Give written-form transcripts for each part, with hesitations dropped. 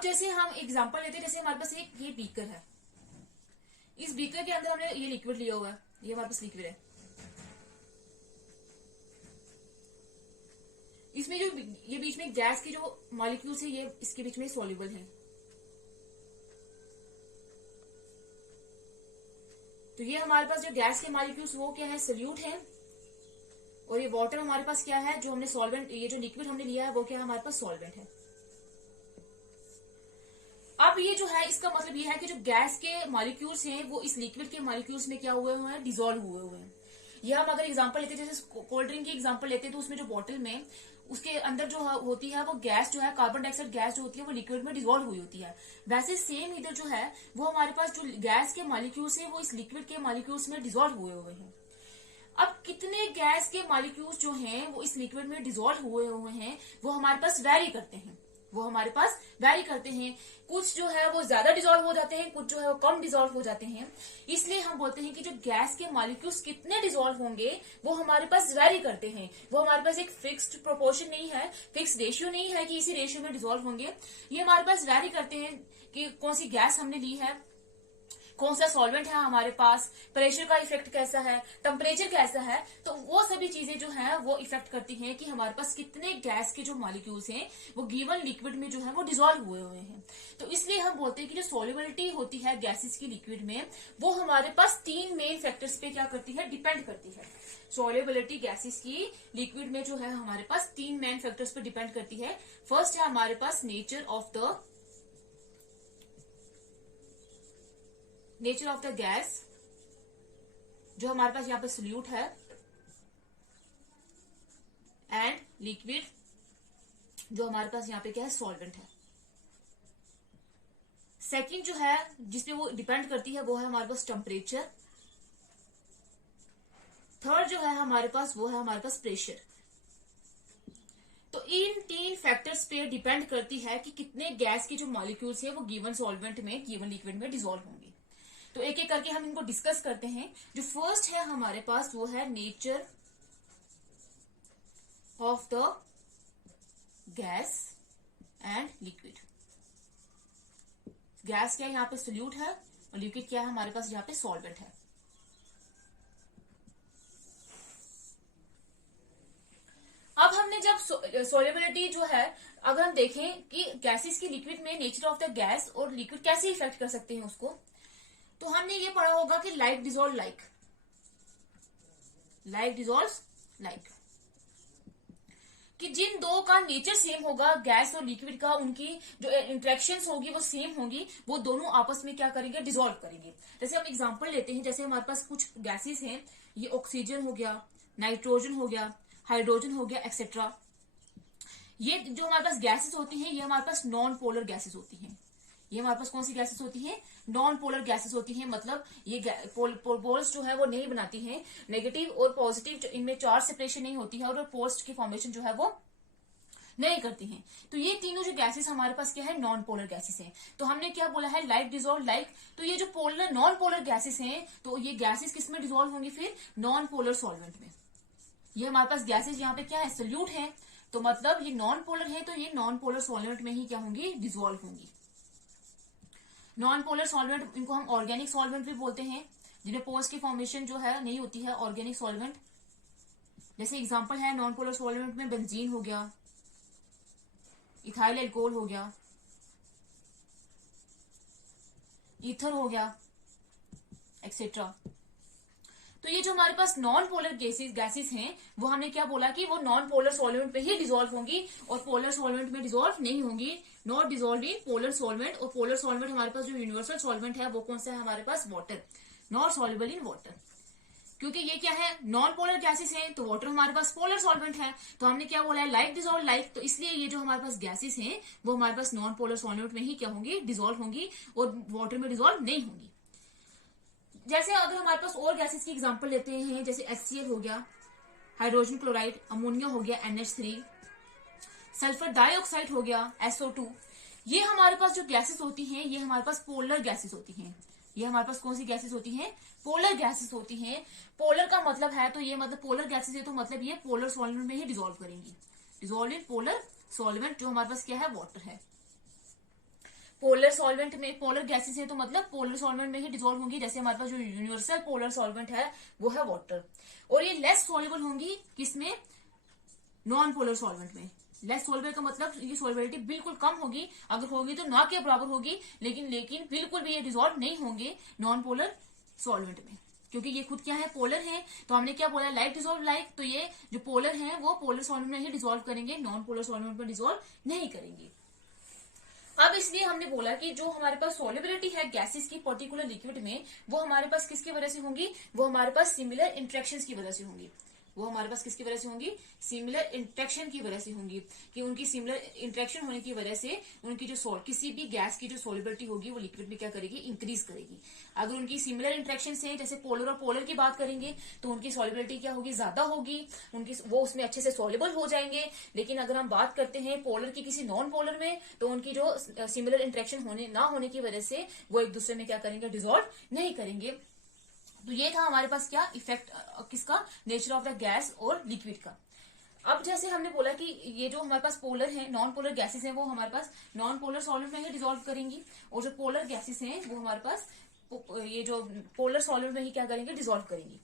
अब जैसे हम एग्जांपल लेते हैं, जैसे हमारे पास एक ये बीकर है, इस बीकर के अंदर हमने ये लिक्विड लिया हुआ है, ये हमारे पास लिक्विड है, इसमें जो ये बीच में गैस की जो मॉलिक्यूल्स है ये इसके बीच में सॉल्युबल है। तो ये हमारे पास जो गैस के मॉलिक्यूल्स वो क्या है, सोल्यूट है, और ये वाटर हमारे पास क्या है, जो हमने सॉल्वेंट, ये जो लिक्विड हमने लिया है वो क्या है, हमारे पास सॉल्वेंट है। अब ये जो है इसका मतलब ये है कि जो गैस के मॉलिक्यूल्स हैं वो इस लिक्विड के मॉलिक्यूल्स में क्या हुए हुए हैं, डिसॉल्व हुए हैं। ये हम अगर एग्जांपल लेते हैं, जैसे कोल्ड ड्रिंक की एग्जांपल लेते हैं, तो उसमें जो बोतल में उसके अंदर जो होती है वो गैस जो है, कार्बन डाइऑक्साइड गैस जो होती है वो लिक्विड में डिसॉल्व हुई होती है। वैसे सेम इधर जो है वो हमारे पास जो गैस के मॉलिक्यूल्स है वो इस लिक्विड के मॉलिक्यूल्स में डिसॉल्व हुए हुए हैं। अब कितने गैस के मॉलिक्यूल्स जो हैं वो इस लिक्विड में डिसॉल्व हुए हुए हैं वो हमारे पास वैरी करते हैं, वो हमारे पास वैरी करते हैं। कुछ जो है वो ज्यादा डिसॉल्व हो जाते हैं, कुछ जो है वो कम डिसॉल्व हो जाते हैं। इसलिए हम बोलते हैं कि जो गैस के मॉलिक्यूल्स कितने डिसॉल्व होंगे वो हमारे पास वैरी करते हैं। वो हमारे पास एक फिक्स्ड प्रोपोर्शन नहीं है, फिक्स रेशियो नहीं है कि इसी रेशियो में डिसॉल्व होंगे। ये हमारे पास वैरी करते हैं कि कौन सी गैस हमने ली है, कौन सा सॉल्वेंट है हमारे पास, प्रेशर का इफेक्ट कैसा है, टेम्परेचर कैसा है, तो वो सभी चीजें जो है वो इफेक्ट करती हैं कि हमारे पास कितने गैस के जो मॉलिक्यूल्स हैं वो गिवन लिक्विड में जो है वो डिसॉल्व हुए हुए हैं। तो इसलिए हम बोलते हैं कि जो सॉल्युबिलिटी होती है गैसेस की लिक्विड में वो हमारे पास 3 मेन फैक्टर्स पे क्या करती है, डिपेंड करती है। सॉल्युबिलिटी गैसेस की लिक्विड में जो है हमारे पास 3 मेन फैक्टर्स पे डिपेंड करती है। फर्स्ट है हमारे पास नेचर ऑफ द गैस, जो हमारे पास यहाँ पे सोल्यूट है, एंड लिक्विड जो हमारे पास यहाँ पे क्या है, सॉल्वेंट है। सेकंड जो है जिसपे वो डिपेंड करती है वो है हमारे पास टेम्परेचर। थर्ड जो है हमारे पास वो है हमारे पास प्रेशर। तो इन 3 फैक्टर्स पे डिपेंड करती है कि कितने गैस की जो मॉलिक्यूल्स है वो गिवन सॉल्वेंट में, गिवन लिक्विड में डिसॉल्व होंगे। तो एक एक करके हम इनको डिस्कस करते हैं। जो फर्स्ट है हमारे पास वो है nature of the gas and liquid. Gas क्या है, यहाँ पे सोल्यूट है, और लिक्विड क्या है हमारे पास, यहाँ पे सॉल्वेंट है। अब हमने जब सोल्युबिलिटी जो है, अगर हम देखें कि गैसेस की लिक्विड में नेचर ऑफ द गैस और लिक्विड कैसे इफेक्ट कर सकते हैं उसको, तो हमने ये पढ़ा होगा कि like dissolve like, like dissolve like, कि जिन दो का नेचर सेम होगा, गैस और लिक्विड का, उनकी जो इंटरेक्शंस होगी वो सेम होंगी, वो दोनों आपस में क्या करेंगे, डिसॉल्व करेंगे। जैसे हम एग्जांपल लेते हैं, जैसे हमारे पास कुछ गैसेस हैं, ये ऑक्सीजन हो गया, नाइट्रोजन हो गया, हाइड्रोजन हो गया, एक्सेट्रा। ये जो हमारे पास गैसेस होती हैं ये हमारे पास नॉन पोलर गैसेस होती हैं। ये हमारे पास कौन सी गैसेस होती हैं, नॉन पोलर गैसेस होती हैं। मतलब ये पोल्स जो है वो नहीं बनाती हैं, नेगेटिव और पॉजिटिव इनमें चार्ज सेपरेशन नहीं होती है, और पोल्स की फॉर्मेशन जो है वो नहीं करती हैं। तो ये तीनों जो गैसेस हमारे पास क्या है, नॉन पोलर गैसेस हैं। तो हमने क्या बोला है, लाइक डिसॉल्व लाइक। तो ये जो पोलर नॉन पोलर गैसेस हैं, तो ये गैसेस किस में डिसॉल्व होंगी, फिर नॉन पोलर सॉल्वेंट में। ये हमारे पास गैसेस यहाँ पे क्या है, सोल्यूट है, तो मतलब ये नॉन पोलर है, तो ये नॉन पोलर सॉल्वेंट में ही क्या होंगी, डिसॉल्व होंगी। नॉन पोलर सॉल्वेंट, इनको हम ऑर्गेनिक सॉल्वेंट भी बोलते हैं, जिनमें पोल्स की फॉर्मेशन जो है नहीं होती है, ऑर्गेनिक सॉल्वेंट। जैसे एग्जांपल है नॉन पोलर सॉल्वेंट में बेंजीन हो गया, इथाइल एल्कोहल हो गया, ईथर हो गया, एक्सेट्रा। तो ये जो हमारे पास नॉन पोलर गैसेस हैं वो हमने क्या बोला कि वो नॉन पोलर सॉल्वेंट पे ही डिसॉल्व होंगी, और पोलर सॉल्वेंट में डिसॉल्व नहीं होंगी। Not dissolve in polar solvent. और पोलर सॉल्वेंट हमारे पास जो यूनिवर्सल सॉल्वेंट है वो कौन सा है हमारे पास, water, not soluble in water. क्योंकि ये क्या है, नॉन पोलर गैसेस हैं, तो वाटर हमारे पास पोलर सॉल्वेंट है, तो हमने क्या बोला है, लाइक डिसॉल्व लाइक। तो इसलिए ये जो हमारे पास गैसेस हैं वो हमारे पास नॉन पोलर सॉल्वेंट में ही क्या होंगी, डिसॉल्व होंगी, और वाटर में डिसॉल्व नहीं होंगी। जैसे अगर हमारे पास और गैसेस की एग्जांपल लेते हैं, जैसे HCl हो गया, हाइड्रोजन क्लोराइड, अमोनिया हो गया NH3, सल्फर डाइऑक्साइड हो गया SO2। ये हमारे पास जो गैसेस होती हैं ये हमारे पास पोलर गैसेस होती हैं। ये हमारे पास कौन सी गैसेस होती हैं, पोलर गैसेस होती हैं। पोलर का मतलब है, तो ये मतलब पोलर गैसेस है, तो मतलब ये पोलर सॉल्वेंट में ही डिसॉल्व करेंगी, डिसॉल्व इन पोलर सॉल्वेंट, जो हमारे पास क्या है, वाटर है। पोलर सॉल्वेंट में, पोलर गैसेस है तो मतलब पोलर सॉल्वेंट में ही डिजोल्व होंगी। जैसे हमारे पास जो यूनिवर्सल पोलर सॉल्वेंट है वो है वाटर। और ये लेस सॉल्युबल होंगी किसमें, नॉन पोलर सॉल्वेंट में। लेस सॉल्युबल का मतलब ये सॉल्युबिलिटी बिल्कुल कम होगी, अगर होगी तो ना के बराबर होगी, लेकिन बिल्कुल भी ये डिजोल्व नहीं होंगे नॉन पोलर सॉल्वेंट में, क्योंकि ये खुद क्या है, पोलर है। तो हमने क्या बोला, लाइक डिजोल्व लाइक, तो ये जो पोलर है वो पोलर सॉल्वेंट में ही डिजोल्व करेंगे, नॉन पोलर सॉल्वेंट में डिजोल्व नहीं करेंगे। अब इसलिए हमने बोला कि जो हमारे पास सॉल्युबिलिटी है गैसेस की पर्टिकुलर लिक्विड में, वो हमारे पास किसकी वजह से होंगी, वो हमारे पास सिमिलर इंट्रैक्शंस की वजह से होंगी। वो हमारे पास किसकी वजह से होंगी, सिमिलर इंट्रैक्शन की वजह से होंगी, कि उनकी सिमिलर इंट्रैक्शन होने की वजह से उनकी जो किसी भी गैस की जो सॉल्युबिलिटी होगी वो लिक्विड में क्या करेगी, इंक्रीज करेगी। अगर उनकी सिमिलर इंट्रैक्शन से, जैसे पोलर और पोलर की बात करेंगे, तो उनकी सॉल्युबिलिटी क्या होगी, ज्यादा होगी, उनकी वो उसमें अच्छे से सॉल्युबल हो जाएंगे। लेकिन अगर हम बात करते हैं पोलर की किसी नॉन पोलर में, तो उनकी जो सिमिलर इंट्रैक्शन ना होने की वजह से वो एक दूसरे में क्या करेंगे, डिजोल्व नहीं करेंगे। तो ये था हमारे पास क्या इफेक्ट, किसका, नेचर ऑफ द गैस और लिक्विड का। अब जैसे हमने बोला कि ये जो हमारे पास पोलर है, नॉन पोलर गैसेस हैं, वो हमारे पास नॉन पोलर सॉल्वेंट में ही डिजोल्व करेंगी, और जो पोलर गैसेस हैं वो हमारे पास ये जो पोलर सॉल्वेंट में ही क्या करेंगे, डिजोल्व करेंगी।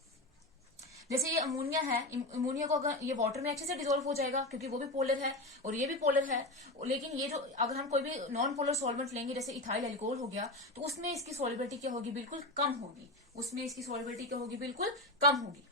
जैसे ये अमोनिया है, अमोनिया को अगर ये वाटर में अच्छे से डिजोल्व हो जाएगा, क्योंकि वो भी पोलर है और ये भी पोलर है। लेकिन ये जो अगर हम कोई भी नॉन पोलर सॉल्वेंट लेंगे, जैसे इथाइल एल्कोहल हो गया, तो उसमें इसकी सॉल्युबिलिटी क्या होगी, बिल्कुल कम होगी, उसमें इसकी सॉल्युबिलिटी क्या होगी, बिल्कुल कम होगी।